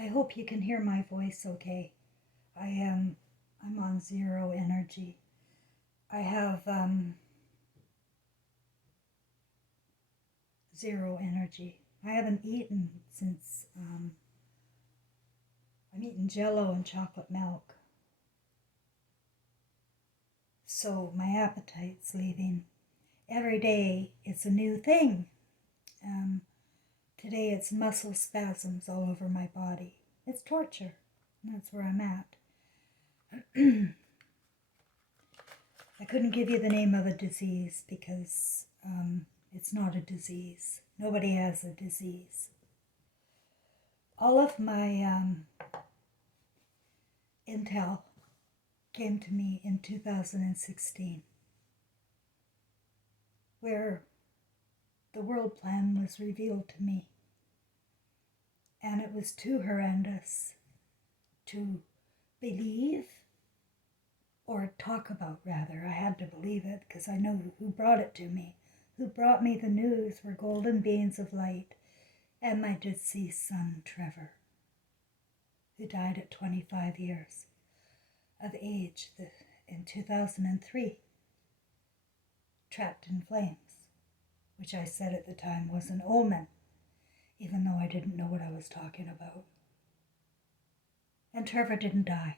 I hope you can hear my voice okay. I'm on zero energy. I have zero energy. I haven't eaten since I'm eating Jello and chocolate milk. So my appetite's leaving. Every day it's a new thing. Um, Today it's muscle spasms all over my body. It's torture. That's where I'm at. I couldn't give you the name of a disease because it's not a disease. Nobody has a disease. All of my intel came to me in 2016, where the world plan was revealed to me. And it was too horrendous to believe, or talk about rather. I had to believe it because I know who brought it to me. Who brought me the news were golden beings of light and my deceased son, Trevor, who died at 25 years of age in 2003, trapped in flames, which I said at the time was an omen, even though I didn't know what I was talking about. And Trevor didn't die.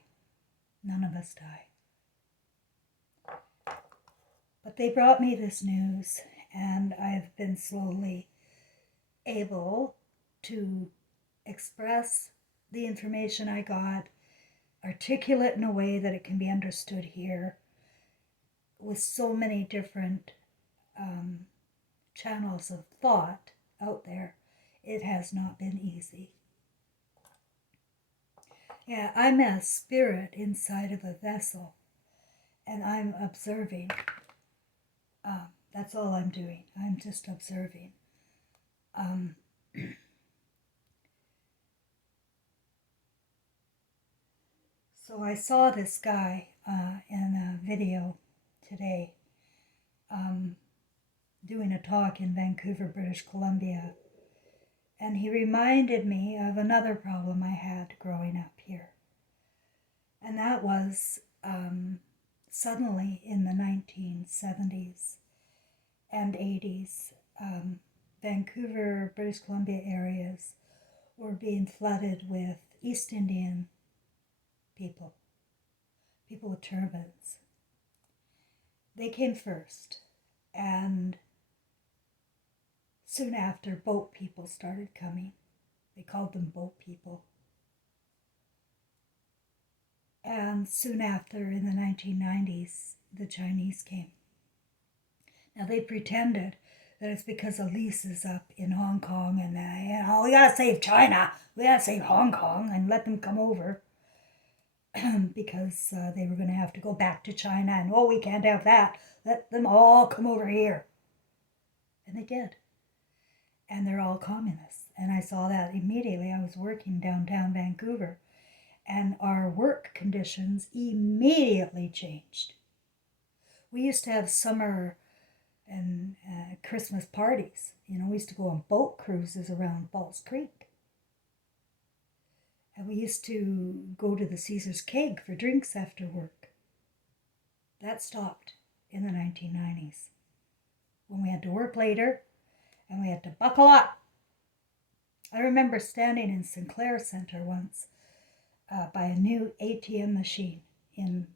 None of us died. But they brought me this news, and I've been slowly able to express the information I got, articulate in a way that it can be understood here, with so many different channels of thought out there. It has not been easy. Yeah, I'm a spirit inside of a vessel, and I'm observing. That's all I'm doing. I'm just observing. So I saw this guy in a video today doing a talk in Vancouver, British Columbia, and he reminded me of another problem I had growing up here. And that was suddenly in the 1970s and 80s, Vancouver, British Columbia areas were being flooded with East Indian people with turbans. They came first, and soon after, boat people started coming. They called them boat people. And soon after, in the 1990s, the Chinese came. Now, they pretended that it's because a lease is up in Hong Kong and, we gotta save China, we gotta save Hong Kong and let them come over because they were gonna have to go back to China and, we can't have that, let them all come over here. And they did. And they're all communists. And I saw that immediately. I was working downtown Vancouver, and our work conditions immediately changed. We used to have summer and Christmas parties. We used to go on boat cruises around Falls Creek. And we used to go to the Caesar's Keg for drinks after work. That stopped in the 1990s when we had to work later and we had to buckle up. I remember standing in Sinclair Center once by a new ATM machine in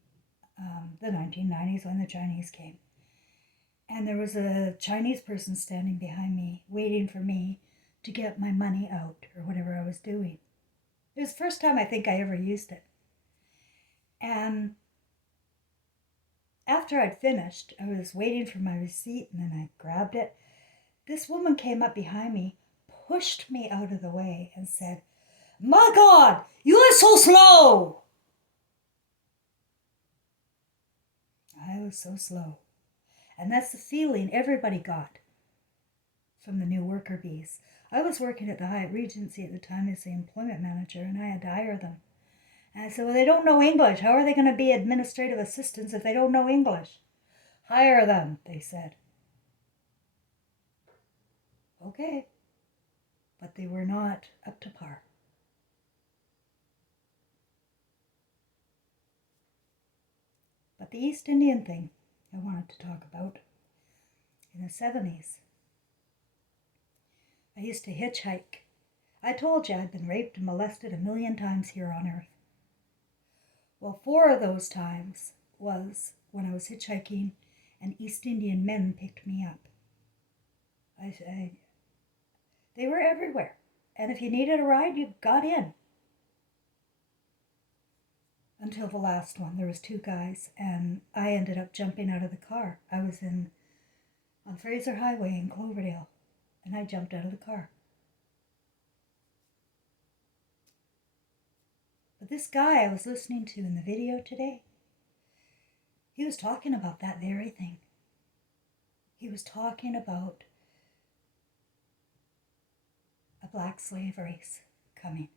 the 1990s when the Chinese came. And there was a Chinese person standing behind me, waiting for me to get my money out or whatever I was doing. It was the first time I think I ever used it. And after I'd finished, I was waiting for my receipt, and then I grabbed it. This woman came up behind me, pushed me out of the way, and said, "My God, you are so slow!" I was so slow. And that's the feeling everybody got from the new worker bees. I was working at the Hyatt Regency at the time as the employment manager, and I had to hire them. And I said, they don't know English. How are they going to be administrative assistants if they don't know English? Hire them, they said. Okay. But they were not up to par. But the East Indian thing I wanted to talk about. In the 70s, I used to hitchhike. I told you I'd been raped and molested 1,000,000 times here on Earth. Well, 4 of those times was when I was hitchhiking and East Indian men picked me up. They were everywhere. And if you needed a ride, you got in. Until the last one. There was 2 guys, and I ended up jumping out of the car. I was on Fraser Highway in Cloverdale, and I jumped out of the car. But this guy I was listening to in the video today, he was talking about that very thing. He was talking about a black slave race coming,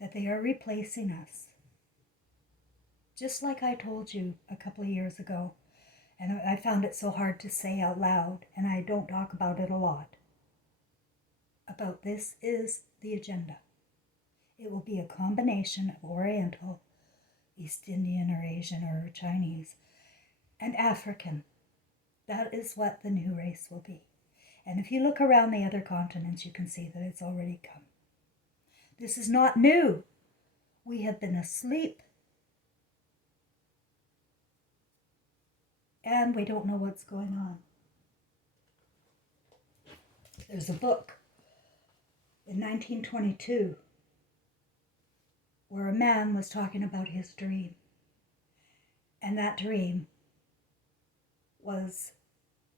that they are replacing us. Just like I told you a couple of years ago, and I found it so hard to say out loud, and I don't talk about it a lot, about this is the agenda. It will be a combination of Oriental, East Indian or Asian or Chinese, and African. That is what the new race will be. And if you look around the other continents, you can see that it's already come. This is not new. We have been asleep. And we don't know what's going on. There's a book in 1922 where a man was talking about his dream. And that dream was,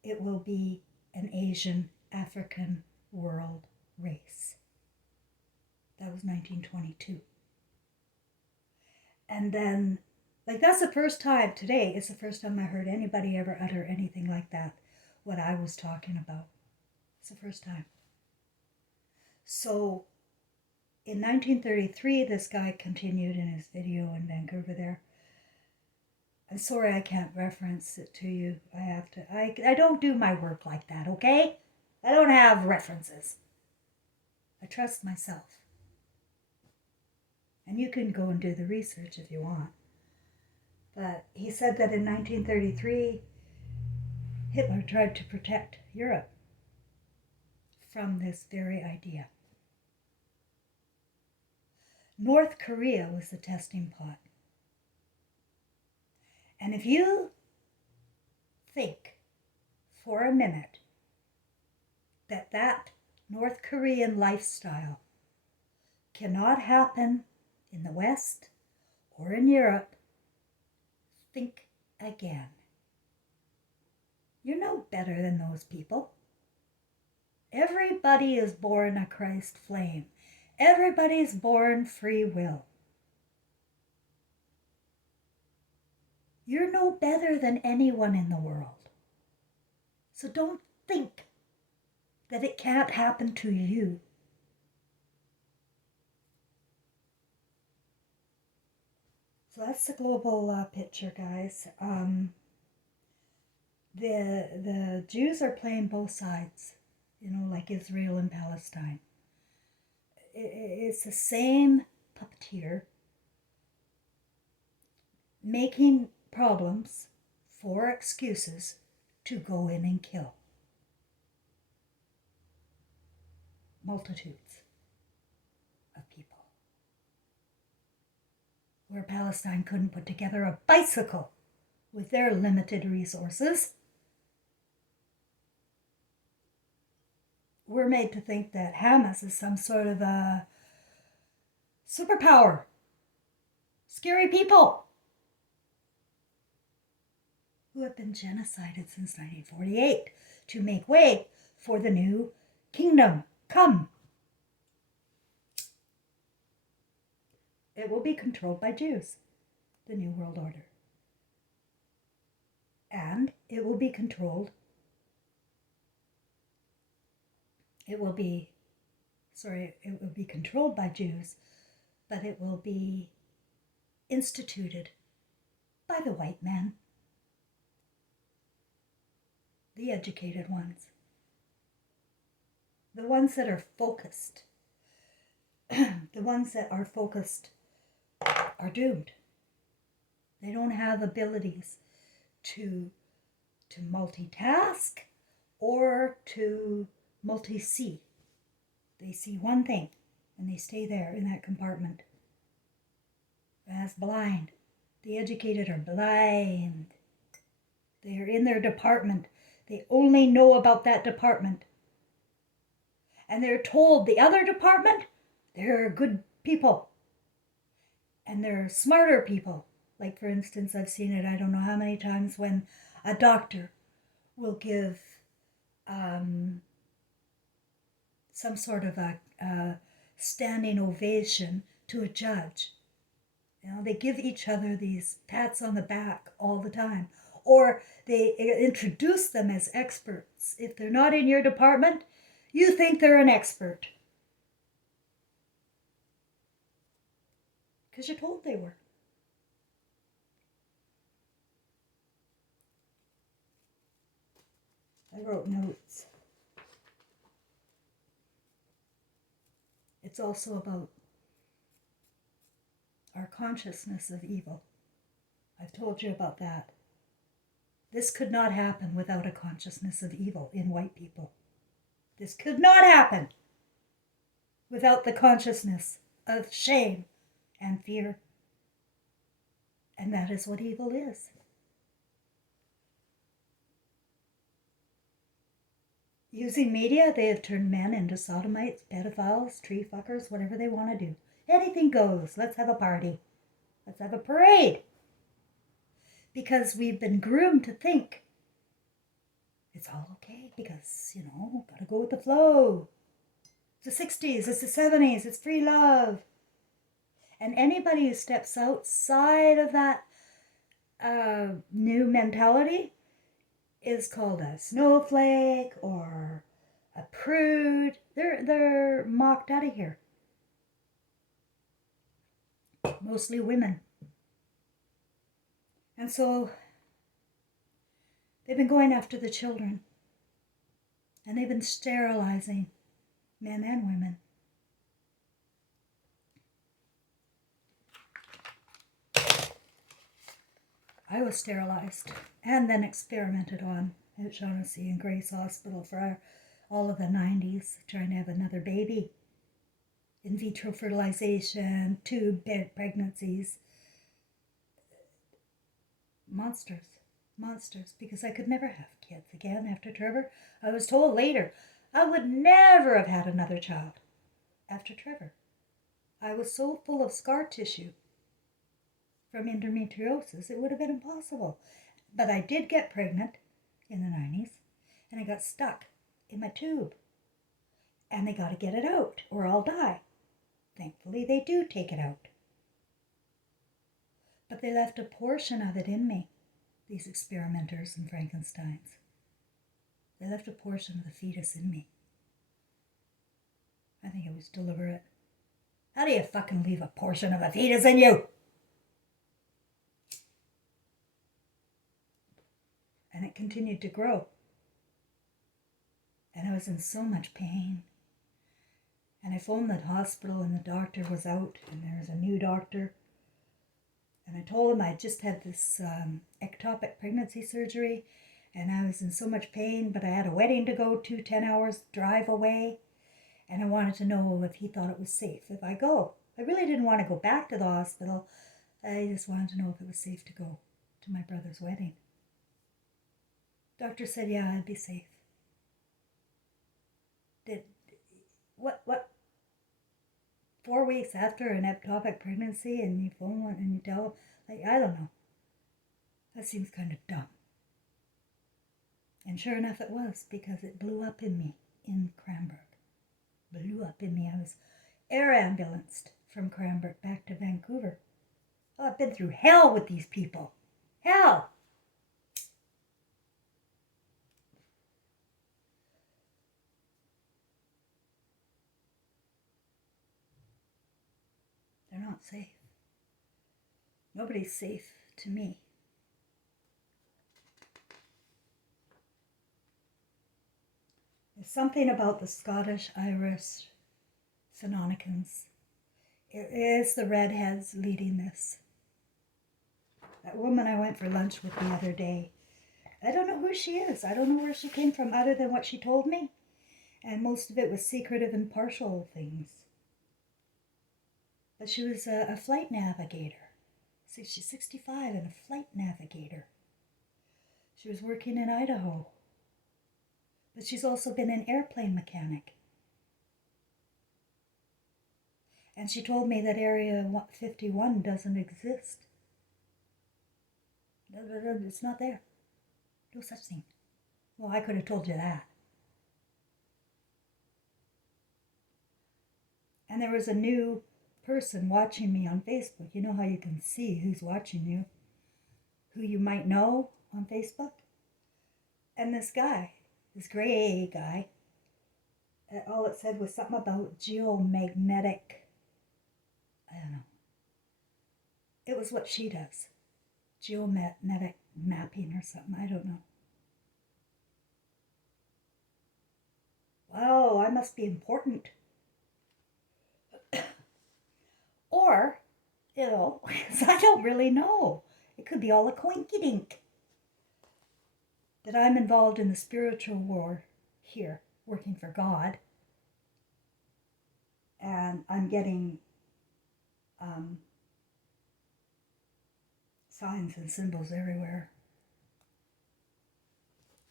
it will be an Asian African world race. That was 1922. And then, that's the first time, today is the first time I heard anybody ever utter anything like that, what I was talking about. It's the first time. So, in 1933, this guy continued in his video in Vancouver there. I'm sorry I can't reference it to you. I don't do my work like that, okay? I don't have references. I trust myself. And you can go and do the research if you want. But he said that in 1933, Hitler tried to protect Europe from this very idea. North Korea was the testing pot. And if you think for a minute that North Korean lifestyle cannot happen in the West or in Europe, think again. You're no better than those people. Everybody is born a Christ flame. Everybody's born free will. You're no better than anyone in the world. So don't think that it can't happen to you. So that's the global picture, guys. The Jews are playing both sides, like Israel and Palestine. It's the same puppeteer making problems for excuses to go in and kill multitudes of people. Where Palestine couldn't put together a bicycle with their limited resources, we're made to think that Hamas is some sort of a superpower. Scary people who have been genocided since 1948 to make way for the new kingdom come. It will be controlled by Jews, the New World Order. And it will be controlled, it will be controlled by Jews, but it will be instituted by the white men, the educated ones, the ones that are focused. The ones that are focused are doomed. They don't have abilities to multitask or to multi-see. They see one thing and they stay there in that compartment. That's blind. The educated are blind. They are in their department. They only know about that department. And they're told the other department, they're good people. And they're smarter people. Like, for instance, I've seen it I don't know how many times when a doctor will give some sort of a standing ovation to a judge. You know, they give each other these pats on the back all the time. Or they introduce them as experts. If they're not in your department, you think they're an expert. Because you're told they were. I wrote notes. It's also about our consciousness of evil. I've told you about that. This could not happen without a consciousness of evil in white people. This could not happen without the consciousness of shame and fear. And that is what evil is. Using media, they have turned men into sodomites, pedophiles, tree fuckers, whatever they want to do. Anything goes. Let's have a party. Let's have a parade. Because we've been groomed to think it's all okay because, you know, gotta go with the flow. It's the 60s, it's the 70s, it's free love. And anybody who steps outside of that new mentality is called a snowflake or a prude. They're mocked out of here. Mostly women. And so they've been going after the children. And they've been sterilizing men and women. I was sterilized and then experimented on at Shaughnessy and Grace Hospital for all of the 90s, trying to have another baby. In vitro fertilization, tube pregnancies. Monsters, because I could never have kids again after Trevor. I was told later I would never have had another child after Trevor. I was so full of scar tissue from endometriosis, it would have been impossible. But I did get pregnant in the 90s, and I got stuck in my tube. And they got to get it out, or I'll die. Thankfully, they do take it out. But they left a portion of it in me, these experimenters and Frankensteins. They left a portion of the fetus in me. I think it was deliberate. How do you fucking leave a portion of a fetus in you? And it continued to grow. And I was in so much pain. And I phoned the hospital and the doctor was out and there was a new doctor. And I told him I just had this ectopic pregnancy surgery and I was in so much pain, but I had a wedding to go to 10 hours drive away. And I wanted to know if he thought it was safe if I go. I really didn't want to go back to the hospital. I just wanted to know if it was safe to go to my brother's wedding. Doctor said, yeah, I'd be safe. What? 4 weeks after an ectopic pregnancy and you phone one and you tell, like, I don't know. That seems kind of dumb. And sure enough it was, because it blew up in me in Cranbrook. Blew up in me. I was air ambulanced from Cranbrook back to Vancouver. Oh, I've been through hell with these people. Hell! They're not safe. Nobody's safe to me. There's something about the Scottish-Irish Phononicans. It is the redheads leading this. That woman I went for lunch with the other day, I don't know who she is. I don't know where she came from other than what she told me. And most of it was secretive and partial things. But she was a flight navigator. See, she's 65 and a flight navigator. She was working in Idaho. But she's also been an airplane mechanic. And she told me that Area 51 doesn't exist. It's not there. No such thing. Well, I could have told you that. And there was a new person watching me on Facebook. You know how you can see who's watching you, who you might know on Facebook? And this guy, this gray guy, all it said was something about geomagnetic, I don't know. It was what she does. Geomagnetic mapping or something, I don't know. Wow, I must be important. Or, I don't really know. It could be all a coinkydink. That I'm involved in the spiritual war here, working for God. And I'm getting signs and symbols everywhere.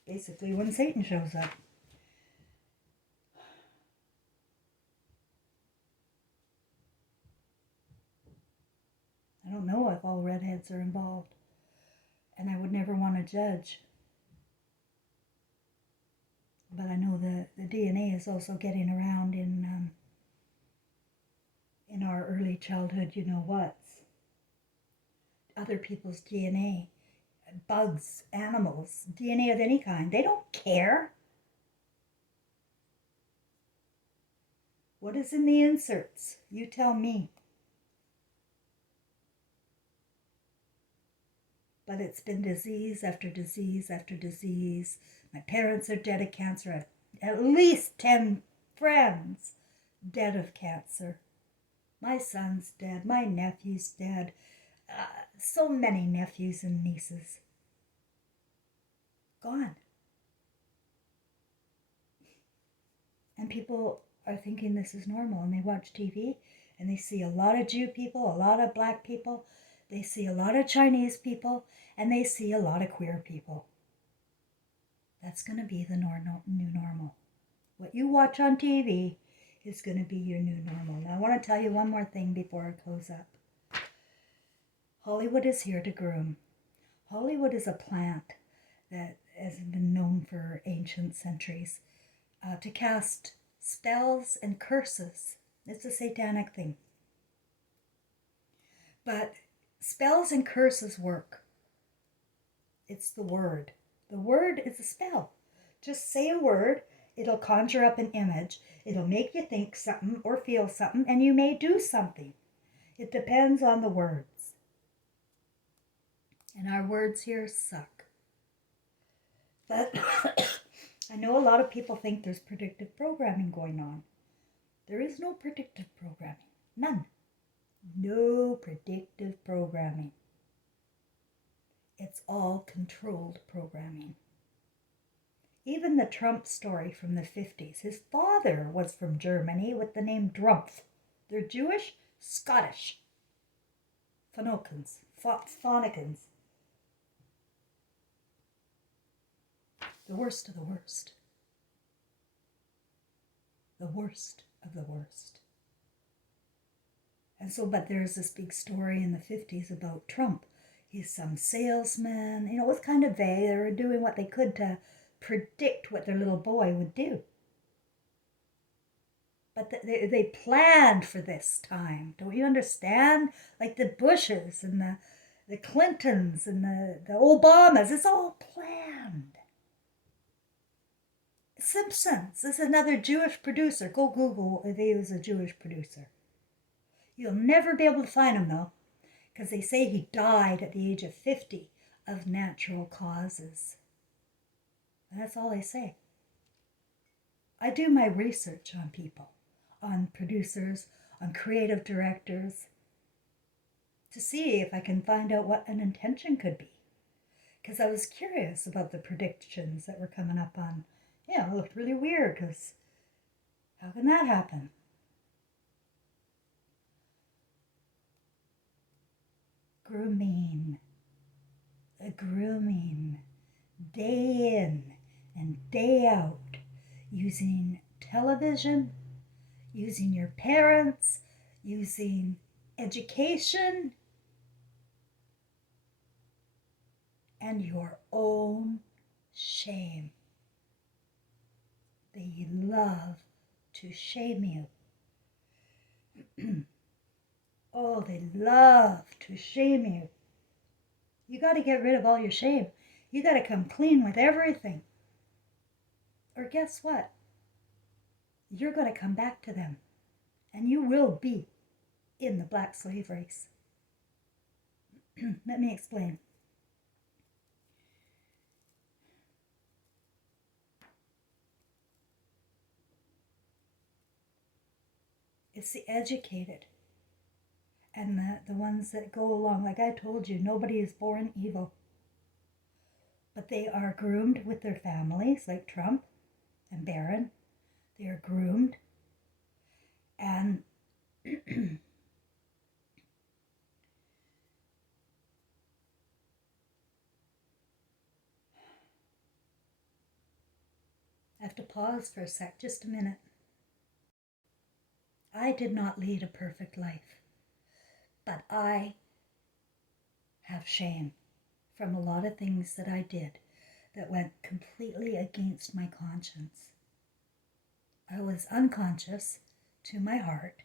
Basically, when Satan shows up. I don't know if all redheads are involved. And I would never want to judge. But I know the DNA is also getting around in our early childhood, you know what's. Other people's DNA, bugs, animals, DNA of any kind, they don't care. What is in the inserts? You tell me. But it's been disease after disease after disease. My parents are dead of cancer. I have at least 10 friends dead of cancer. My son's dead. My nephew's dead. So many nephews and nieces. Gone. And people are thinking this is normal, and they watch TV and they see a lot of Jew people, a lot of black people, they see a lot of Chinese people, and they see a lot of queer people. That's going to be the new normal. What you watch on TV is going to be your new normal. Now, I want to tell you one more thing before I close up. Hollywood is here to groom. Hollywood is a plant that has been known for ancient centuries to cast spells and curses. It's a satanic thing. But spells and curses work. It's the word. The word is a spell. Just say a word, it'll conjure up an image, it'll make you think something or feel something, and you may do something. It depends on the words. And our words here suck. But I know a lot of people think there's predictive programming going on. There is no predictive programming. None. No predictive programming. It's all controlled programming. Even the Trump story from the 50s. His father was from Germany with the name Drumpf. They're Jewish, Scottish. Phonicans. The worst of the worst. The worst of the worst. And so, but there's this big story in the 50s about Trump. He's some salesman. It was kind of vague. They were doing what they could to predict what their little boy would do. But they planned for this time. Don't you understand? Like the Bushes and the Clintons and the Obamas. It's all planned. Simpsons is another Jewish producer. Go Google if he was a Jewish producer. You'll never be able to find him, though, because they say he died at the age of 50 of natural causes. And that's all they say. I do my research on people, on producers, on creative directors, to see if I can find out what an intention could be. Because I was curious about the predictions that were coming up on, it looked really weird because how can that happen? Grooming. The grooming. Day in and day out. Using television, using your parents, using education, and your own shame. They love to shame you. Oh, they love to shame you. You got to get rid of all your shame. You got to come clean with everything. Or guess what? You're going to come back to them. And you will be in the black slave race. Let me explain. It's the educated and the ones that go along. Like I told you, nobody is born evil. But they are groomed with their families, like Trump and Barron. They are groomed. And I have to pause for a sec, just a minute. I did not lead a perfect life, but I have shame from a lot of things that I did that went completely against my conscience. I was unconscious to my heart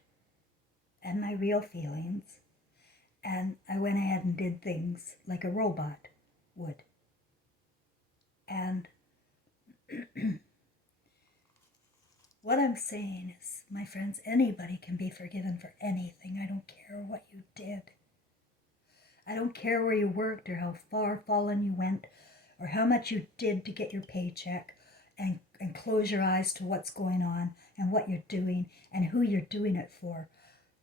and my real feelings, and I went ahead and did things like a robot would. And what I'm saying is, my friends, anybody can be forgiven for anything. I don't care what you did. I don't care where you worked or how far fallen you went or how much you did to get your paycheck, and close your eyes to what's going on and what you're doing and who you're doing it for.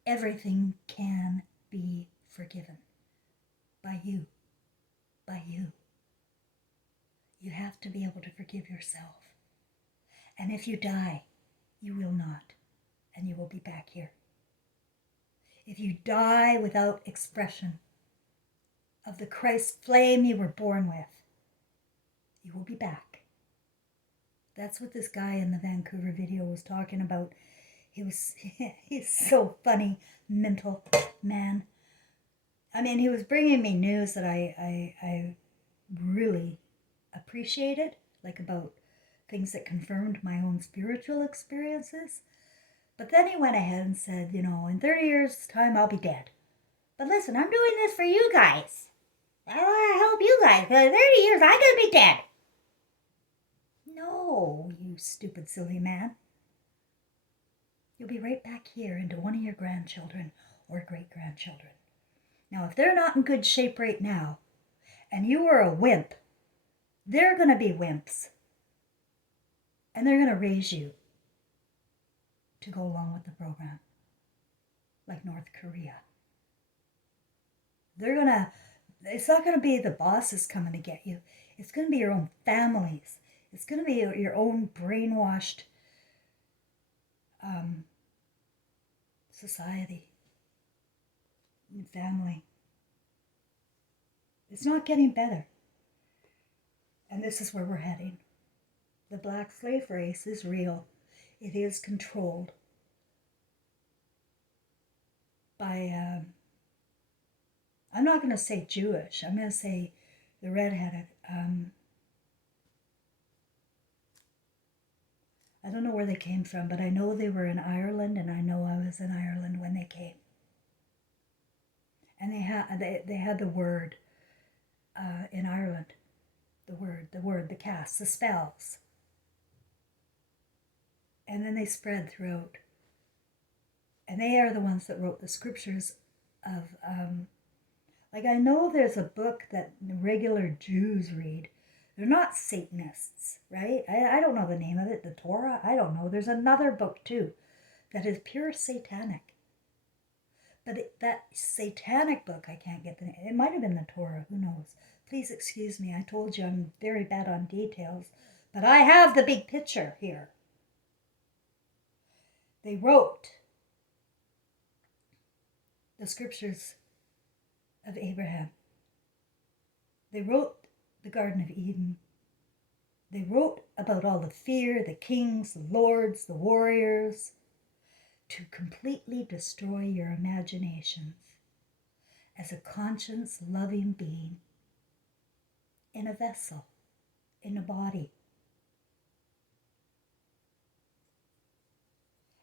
Everything can be forgiven by you. By you. You have to be able to forgive yourself. And if you die, you will not, and you will be back here. If you die without expression of the Christ flame you were born with, you will be back. That's what this guy in the Vancouver video was talking about. He's so funny, mental man. I mean, he was bringing me news that I really appreciated, like about things that confirmed my own spiritual experiences. But then he went ahead and said, in 30 years' time, I'll be dead. But listen, I'm doing this for you guys. I want to help you guys. For 30 years, I'm going to be dead. No, you stupid, silly man. You'll be right back here into one of your grandchildren or great-grandchildren. Now, if they're not in good shape right now, and you were a wimp, they're going to be wimps. And they're going to raise you to go along with the program, like North Korea. It's not going to be the bosses coming to get you. It's going to be your own families. It's going to be your own brainwashed society and family. It's not getting better. And this is where we're heading. The black slave race is real. It is controlled by, I'm not going to say Jewish, I'm going to say the redheaded. I don't know where they came from, but I know they were in Ireland, and I know I was in Ireland when they came. And they had the word in Ireland, the casts, the spells. And then they spread throughout. And they are the ones that wrote the scriptures of, I know there's a book that regular Jews read. They're not Satanists, right? I don't know the name of it, the Torah, I don't know. There's another book too that is pure satanic. But that satanic book, I can't get the name. It might have been the Torah, who knows. Please excuse me, I told you I'm very bad on details. But I have the big picture here. They wrote the scriptures of Abraham. They wrote the Garden of Eden. They wrote about all the fear, the kings, the lords, the warriors, to completely destroy your imaginations as a conscience-loving being in a vessel, in a body.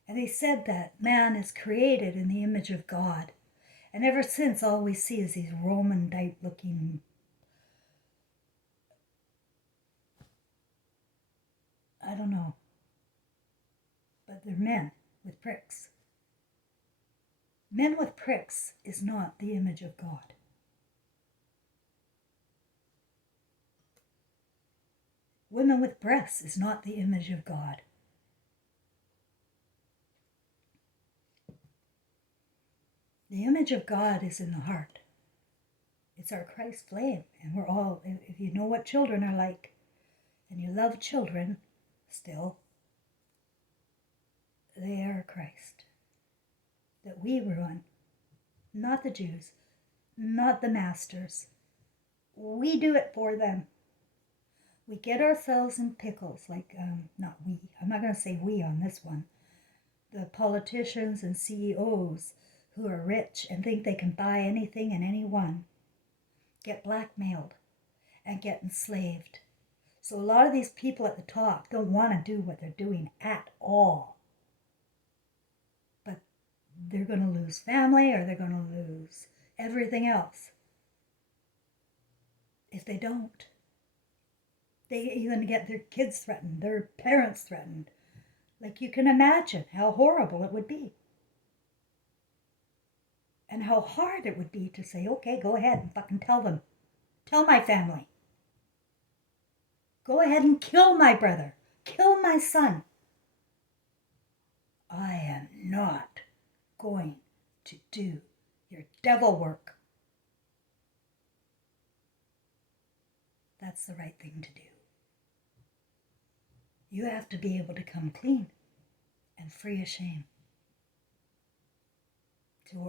And they said that man is created in the image of God. And ever since, all we see is these Roman type-looking I don't know, but they're men with pricks. Men with pricks is not the image of God. Women with breasts is not the image of God. The image of God is in the heart. It's our Christ flame, and we're all, if you know what children are like, and you love children still, they are Christ that we run, not the Jews, not the masters. We do it for them. We get ourselves in pickles, like, not we, I'm not going to say we on this one. The politicians and CEOs who are rich and think they can buy anything and anyone get blackmailed and get enslaved. So a lot of these people at the top don't want to do what they're doing at all. But they're going to lose family, or they're going to lose everything else if they don't. They even get their kids threatened, their parents threatened. Like, you can imagine how horrible it would be. And how hard it would be to say, okay, go ahead and fucking tell them. Tell my family. Go ahead and kill my brother. Kill my son. I am not going to do your devil work. That's the right thing to do. You have to be able to come clean and free of shame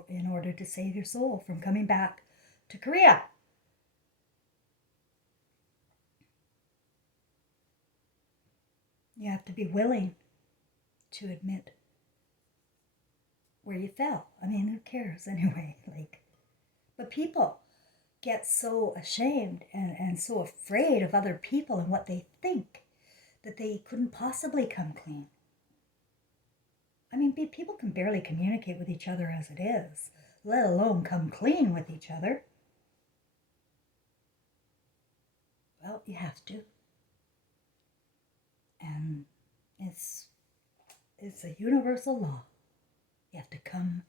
in order to save your soul from coming back to Korea. You have to be willing to admit where you fell. I mean, who cares anyway? But people get so ashamed and so afraid of other people and what they think that they couldn't possibly come clean. I mean, people can barely communicate with each other as it is, let alone come clean with each other. Well, you have to. And it's a universal law. You have to come